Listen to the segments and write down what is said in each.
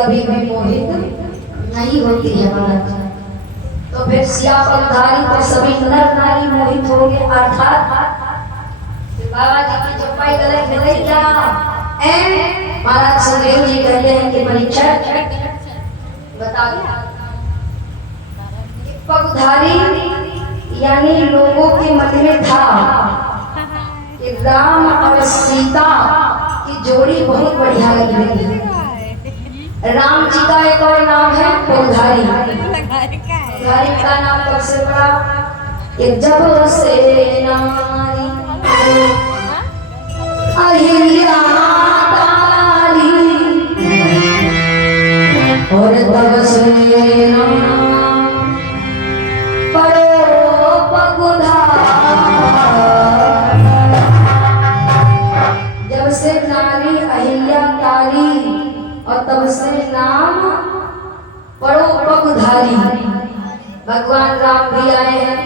कभी भी मोहित नहीं होती है महाराज। तो फिर सियापतधारी तो सभी नर नारी मोहित हो गए, अर्थात बाबा जी की चौपाई गलत मिले क्या? महाराज सुखदेव जी कहते हैं कि परीक्षा बता पगधारी यानी लोगों के मन में था कि राम और सीता की जोड़ी बहुत बढ़िया लगी। राम जी का एक और नाम है पगधारी। पगधारी का नाम सबसे बड़ा कि जब से नारी अहिल्या और तब से पड़ो पगधारी। जब से नारी अहिल्या तारी और तब से नाम पड़ो पगधारी। भगवान राम भी आए हैं,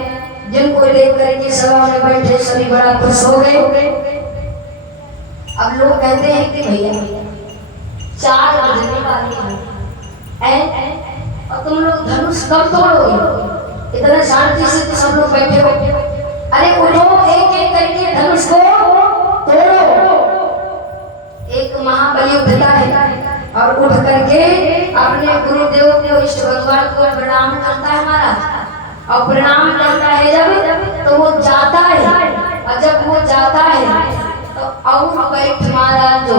जिनको लेकर के सभा में बैठे सभी बड़ा खुश हो गए। अब लोग कहते हैं कि भैया 4 बजने वाली है और तुम लोग धनुष कब तोड़ोगे? इतना शांति से तो सब लोग बैठे हो। अरे उठो, एक एक करके धनुष को तोड़ो। एक महाबली उठता है और उठ करके अपने गुरुदेव को, इष्ट भगवान को प्रणाम करता है महाराज। और प्रणाम करता है जब तो वो जाता है, और जब वो जाता है तो और बैठ महाराज जो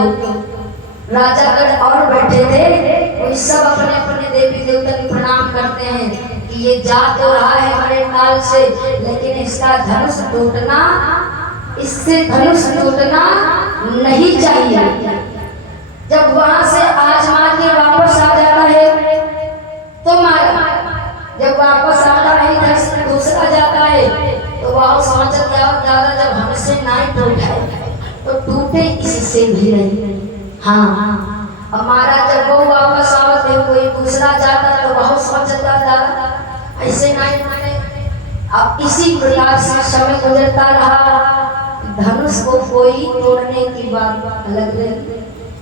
राजागण और बैठे थे वो सब अपने अपने देवी देवता को प्रणाम करते हैं कि ये जा तो रहा है बड़े काल से, लेकिन इसका धनुष टूटना, इससे धनुष टूटना नहीं चाहिए। जब वहां से आजमा के वापस आ जाता है तो मारा, जब वापस आता है इधर से दूसरा जाता है तो वह समझ ज्यादा जब हमसे नहीं टूटा तो टूटे इससे भी नहीं। हाँ, हमारा जब वो वापस आते कोई दूसरा जाता तो बहुत समझता था ऐसे नहीं टूटे। अब इसी प्रकार से समय गुजरता रहा, धनुष को कोई तोड़ने की बात अलग रही,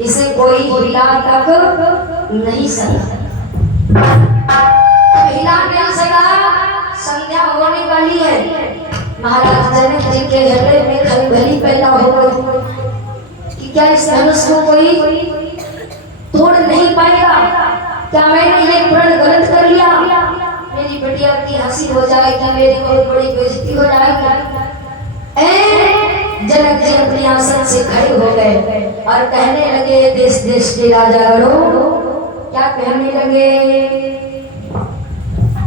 इसे कोई हिला तक नहीं सका। हिला नहीं सका, संध्या होने वाली है। महाराज जनक जी के हृदय में खलबली पैदा हो गई कि क्या इस धनुष को कोई तोड़ नहीं पाएगा? क्या मैंने ये प्रण गलत कर लिया? मेरी बिटिया की हंसी हो जाएगी, मेरी बहुत बड़ी बेइज्जती हो जाएगी। जनक जी अपने आसन से खड़े हो गए और कहने लगे, देश देश के राजागणों, क्या कहने लगे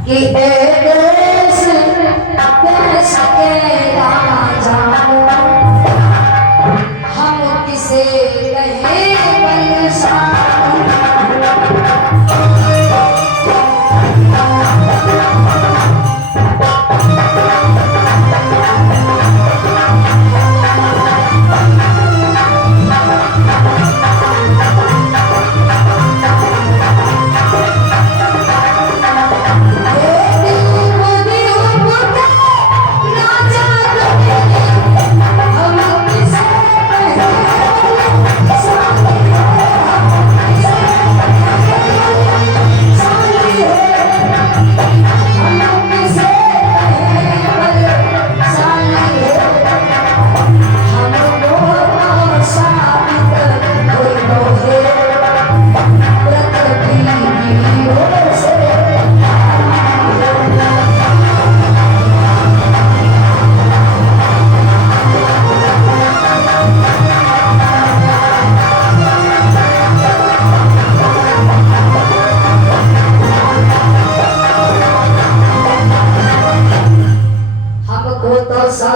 कि देश देश के राजा हम किसे कहे बलशाली। राजा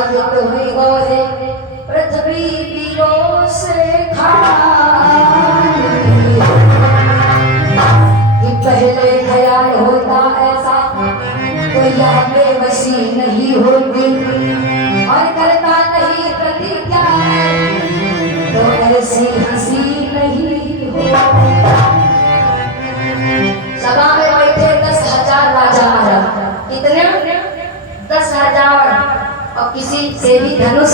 विभाजित हुई गौरे पृथ्वी वीरों से खाली। कि पहले ख्याल होता ऐसा तो यह बेबसी नहीं होती, और करता नहीं प्रतिज्ञा तो ऐसी हंसी नहीं होती। सभा में बैठे 10,000 राजा महाराज, कितने? 10,000, और किसी से भी धनुष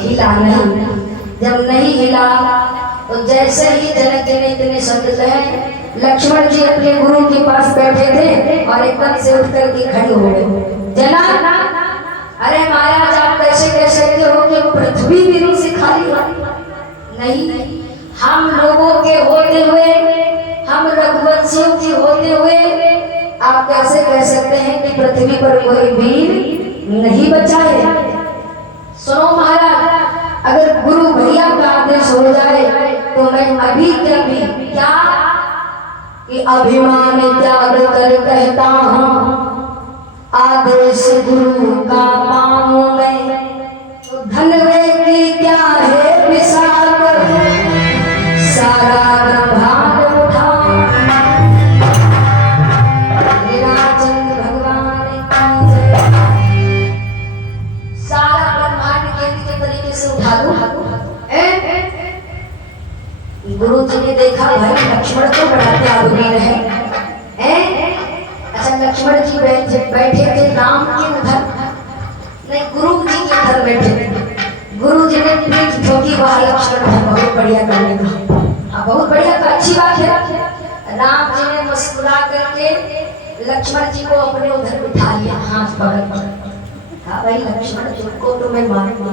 हिला नहीं। जब नहीं हिला तो जैसे ही जनक जी ने इतने शब्द कहे, लक्ष्मण जी अपने गुरु के पास बैठे थे और एकदम से उठकर के खड़े हो गए। जना, अरे महाराज आप कैसे कह सकते हो कि पृथ्वी वीरों से खाली है? नहीं, हम लोगों के होते हुए, हम रघुवंशियों के होते हुए आप कैसे कह सकते हैं कि पृथ्वी पर कोई वीर नहीं बचा है? सुनो महाराज, अगर गुरु भैया का आदेश हो जाए तो मैं अभी के अभी क्या कि अभिमान त्याग कर कहता हूँ, आदेश गुरु का पाऊं मैं, तो धनवे की क्या है विशाल, सारा ब्रह्मांड उठा। लीलाचंद भगवान की जय। सारा ब्रह्मांड के तरीके से उठा दूं। गुरु जी ने देखा भाई लक्ष्मण तो बड़ा त्यागवीर है। अच्छा, लक्ष्मण जी बैठे थे राम के उधर, नहीं गुरु जी के उधर बैठे थे। गुरु जी ने पीठ ठोकी, वह लक्ष्मण था बहुत बढ़िया करने का। हाँ बहुत बढ़िया, तो अच्छी बात है। राम जी ने मुस्कुरा करके लक्ष्मण जी को अपने उधर बिठा लिया, हाथ पकड़ कर। कहा भाई लक्ष्मण तुमको तो मैं मारूंगा।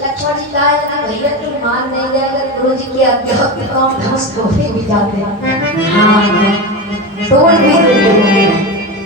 लक्ष्मण जी कहा भैया तुम मान नहीं गए, अगर गुरु जी की आज्ञा होती तो हम धनुष तोड़ने भी जाते हैं।